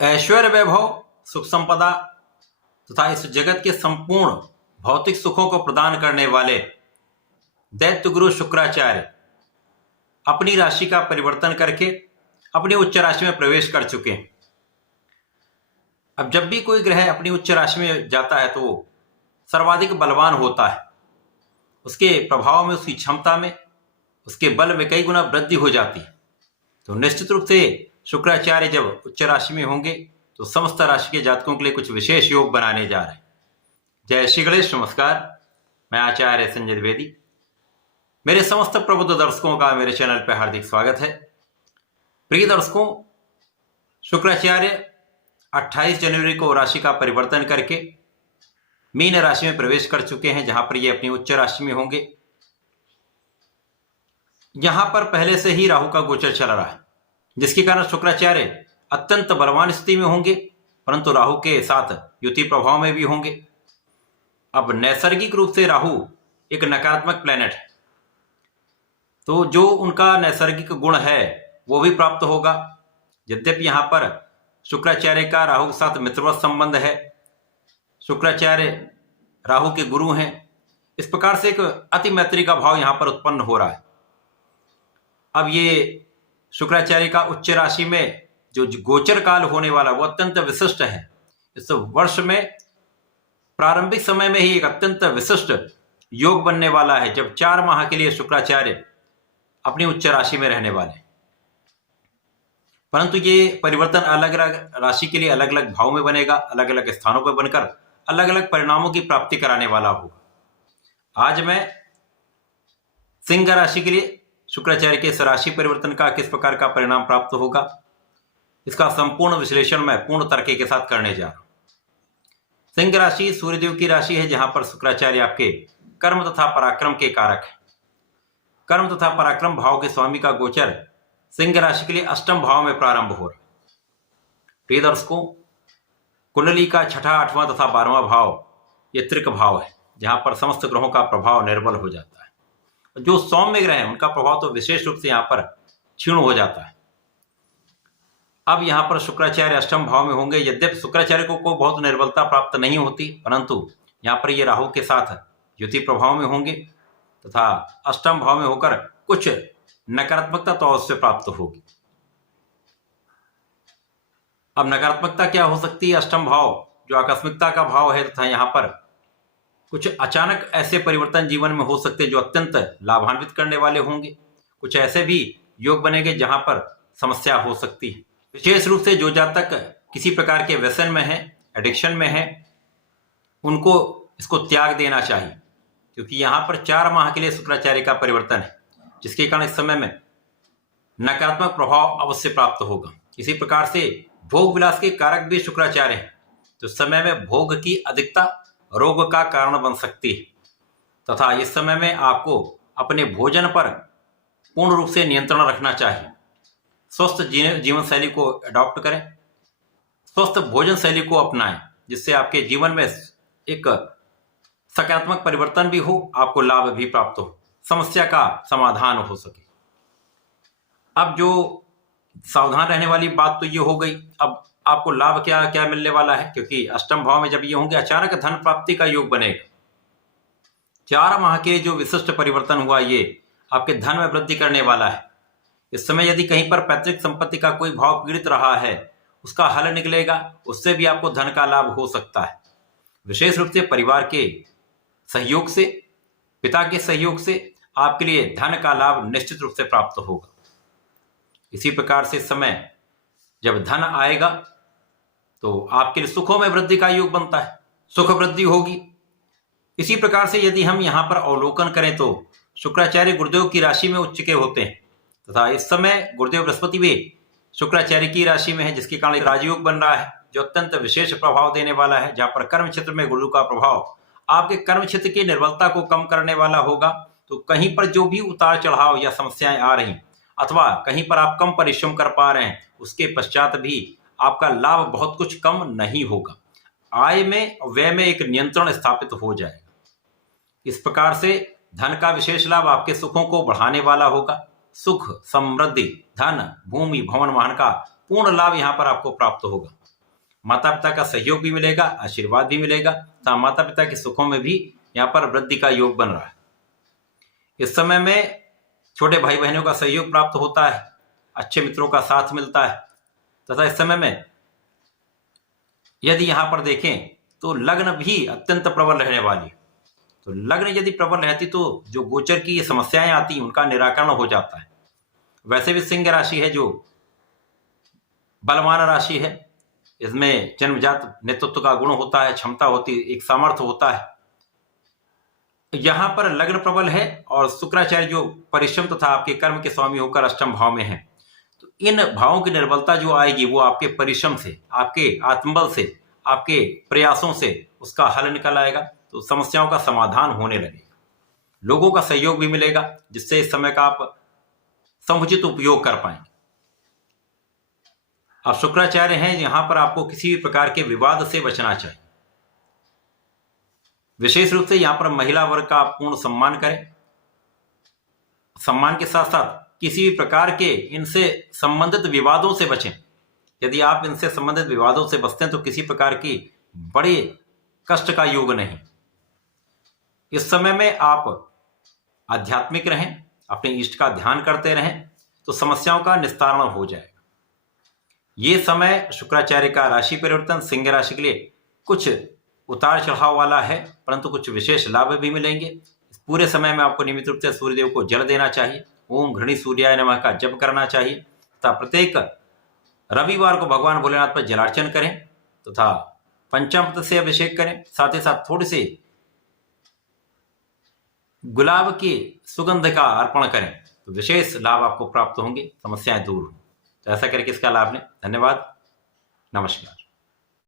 ऐश्वर्य वैभव, सुख संपदा तथा इस जगत के संपूर्ण भौतिक सुखों को प्रदान करने वाले दैत्य गुरु शुक्राचार्य अपनी राशि का परिवर्तन करके अपनी उच्च राशि में प्रवेश कर चुके हैं। अब जब भी कोई ग्रह अपनी उच्च राशि में जाता है तो वो सर्वाधिक बलवान होता है। उसके प्रभाव में, उसकी क्षमता में, उसके बल में कई गुना वृद्धि हो जाती है। तो निश्चित रूप से शुक्राचार्य जब उच्च राशि में होंगे तो समस्त राशि के जातकों के लिए कुछ विशेष योग बनाने जा रहे हैं। जय श्री गणेश, नमस्कार। मैं आचार्य संजय द्विवेदी। मेरे समस्त प्रबुद्ध दर्शकों का मेरे चैनल पर हार्दिक स्वागत है। प्रिय दर्शकों, शुक्राचार्य 28 जनवरी को राशि का परिवर्तन करके मीन राशि में प्रवेश कर चुके हैं, जहां पर ये अपनी उच्च राशि में होंगे। यहां पर पहले से ही राहु का गोचर चल रहा है, जिसके कारण शुक्राचार्य अत्यंत बलवान स्थिति में होंगे, परंतु राहु के साथ युति प्रभाव में भी होंगे। अब नैसर्गिक रूप से राहु एक नकारात्मक प्लैनेट है, तो जो उनका नैसर्गिक गुण है वो भी प्राप्त होगा। यद्यपि यहां पर शुक्राचार्य का राहु के साथ मित्रवत संबंध है, शुक्राचार्य राहु के गुरु हैं, इस प्रकार से एक अति मैत्री का भाव यहां पर उत्पन्न हो रहा है। अब ये शुक्राचार्य का उच्च राशि में जो गोचर काल होने वाला वो अत्यंत विशिष्ट है। इस वर्ष में प्रारंभिक समय में ही एक अत्यंत विशिष्ट योग बनने वाला है, जब 4 माह के लिए शुक्राचार्य अपनी उच्च राशि में रहने वाले। परंतु ये परिवर्तन अलग अलग राशि के लिए अलग अलग भाव में बनेगा, अलग अलग स्थानों पर बनकर अलग अलग परिणामों की प्राप्ति कराने वाला होगा। आज मैं सिंह राशि के लिए शुक्राचार्य के इस राशि परिवर्तन का किस प्रकार का परिणाम प्राप्त होगा, इसका संपूर्ण विश्लेषण मैं पूर्ण तर्क के साथ करने जा रहा हूं। सिंह राशि सूर्यदेव की राशि है, जहां पर शुक्राचार्य आपके कर्म तथा पराक्रम के कारक है। कर्म तथा पराक्रम भाव के स्वामी का गोचर सिंह राशि के लिए अष्टम भाव में प्रारंभ हो रहा है। प्रिय दर्शकों, कुंडली का 6वां, 8वां तथा 12वां भाव ये त्रिक भाव है, जहां पर समस्त ग्रहों का प्रभाव निर्बल हो जाता है। जो सौम्य ग्रह हैं उनका प्रभाव तो विशेष रूप से यहां पर क्षीण हो जाता है। अब यहां पर शुक्राचार्य अष्टम भाव में होंगे। यद्यपि शुक्राचार्य को बहुत निर्बलता प्राप्त नहीं होती, परंतु यहां पर ये राहु के साथ युति प्रभाव में होंगे तथा अष्टम भाव में होकर कुछ नकारात्मकता तो अवश्य प्राप्त होगी। अब नकारात्मकता क्या हो सकती है? अष्टम भाव जो आकस्मिकता का भाव है, तथा यहां पर कुछ अचानक ऐसे परिवर्तन जीवन में हो सकते हैं जो अत्यंत लाभान्वित करने वाले होंगे। कुछ ऐसे भी योग बनेंगे जहां पर समस्या हो सकती है। विशेष रूप से जो जातक किसी प्रकार के व्यसन में है, एडिक्शन में है, उनको इसको त्याग देना चाहिए, क्योंकि यहां पर 4 माह के लिए शुक्राचार्य का परिवर्तन है, जिसके कारण इस समय में नकारात्मक प्रभाव अवश्य प्राप्त होगा। इसी प्रकार से भोग विलास के कारक भी शुक्राचार्य हैं, तो समय में भोग की अधिकता रोग का कारण बन सकती है, तथा इस समय में आपको अपने भोजन पर पूर्ण रूप से नियंत्रण रखना चाहिए। स्वस्थ जीवन शैली को अडॉप्ट करें, स्वस्थ भोजन शैली को अपनाएं, जिससे आपके जीवन में एक सकारात्मक परिवर्तन भी हो, आपको लाभ भी प्राप्त हो, समस्या का समाधान हो सके। अब जो सावधान रहने वाली बात तो ये हो गई। अब आपको लाभ क्या क्या मिलने वाला है, क्योंकि अष्टम भाव में जब ये होंगे अचानक धन प्राप्ति का योग बनेगा। 4 माह के जो विशिष्ट परिवर्तन हुआ ये आपके धन में वृद्धि करने वाला है। इस समय यदि कहीं पर पैतृक संपत्ति का कोई भाव पीड़ित रहा है, उसका हल निकलेगा, उससे भी आपको धन का लाभ हो सकता है। विशेष रूप से परिवार के सहयोग से, पिता के सहयोग से आपके लिए धन का लाभ निश्चित रूप से प्राप्त होगा। इसी प्रकार से इस समय जब धन आएगा तो आपके लिए सुखों में वृद्धि का योग बनता है, सुख वृद्धि होगी। इसी प्रकार से यदि हम यहां पर अवलोकन करें तो शुक्राचार्य गुरुदेव की राशि में उच्च के होते हैं, तथा इस समय गुरुदेव बृहस्पति भी शुक्राचार्य की राशि में है, जिसके कारण राजयोग बन रहा है, जो अत्यंत विशेष प्रभाव देने वाला है। जहां पर कर्म क्षेत्र में गुरु का प्रभाव आपके कर्म क्षेत्र की निर्बलता को कम करने वाला होगा। तो कहीं पर जो भी उतार चढ़ाव या समस्याएं आ रही, अथवा कहीं पर आप कम परिश्रम कर पा रहे हैं, उसके पश्चात भी आपका लाभ बहुत कुछ कम नहीं होगा। आय में व्यय में एक नियंत्रण स्थापित हो जाएगा। इस प्रकार से धन का विशेष लाभ आपके सुखों को बढ़ाने वाला होगा। सुख, समृद्धि, धन, भूमि, भवन, वाहन का पूर्ण लाभ यहां पर आपको प्राप्त होगा। माता पिता का सहयोग भी मिलेगा, आशीर्वाद भी मिलेगा तथा माता पिता के सुखों में भी यहाँ पर वृद्धि का योग बन रहा है। इस समय में छोटे भाई बहनों का सहयोग प्राप्त होता है, अच्छे मित्रों का साथ मिलता है तथा इस समय में यदि यहाँ पर देखें तो लग्न भी अत्यंत प्रबल रहने वाली है। तो लग्न यदि प्रबल रहती तो जो गोचर की समस्याएं आती उनका निराकरण हो जाता है। वैसे भी सिंह राशि है जो बलवान राशि है, इसमें जन्मजात नेतृत्व का गुण होता है, क्षमता होती, एक सामर्थ्य होता है। यहां पर लग्न प्रबल है और शुक्राचार्य जो परिश्रम तथा आपके कर्म के स्वामी होकर अष्टम भाव में है, तो इन भावों की निर्बलता जो आएगी वो आपके परिश्रम से, आपके आत्मबल से, आपके प्रयासों से उसका हल निकल आएगा। तो समस्याओं का समाधान होने लगेगा, लोगों का सहयोग भी मिलेगा जिससे इस समय का आप समुचित उपयोग कर पाएंगे। आप शुक्राचार्य हैं, यहां पर आपको किसी भी प्रकार के विवाद से बचना चाहिए। विशेष रूप से यहां पर महिला वर्ग का आप पूर्ण सम्मान करें, सम्मान के साथ साथ किसी भी प्रकार के इनसे संबंधित विवादों से बचें। यदि आप इनसे संबंधित विवादों से बचते हैं तो किसी प्रकार की बड़े कष्ट का योग नहीं। इस समय में आप आध्यात्मिक रहें, अपने इष्ट का ध्यान करते रहें तो समस्याओं का निस्तारण हो जाएगा। ये समय शुक्राचार्य का राशि परिवर्तन सिंह राशि के लिए कुछ उतार चढ़ाव वाला है, परंतु कुछ विशेष लाभ भी मिलेंगे। इस पूरे समय में आपको नियमित रूप से सूर्यदेव को जल देना चाहिए, ओम घृणी सूर्याय नमः का जप करना चाहिए तथा प्रत्येक रविवार को भगवान भोलेनाथ पर जलार्चन करें तथा पंचामृत से अभिषेक करें। साथ ही साथ थोड़ी सी गुलाब की सुगंध का अर्पण करें तो विशेष लाभ आपको प्राप्त होंगे, समस्याएं दूर हों। तो ऐसा करके इसका लाभ लें। धन्यवाद, नमस्कार।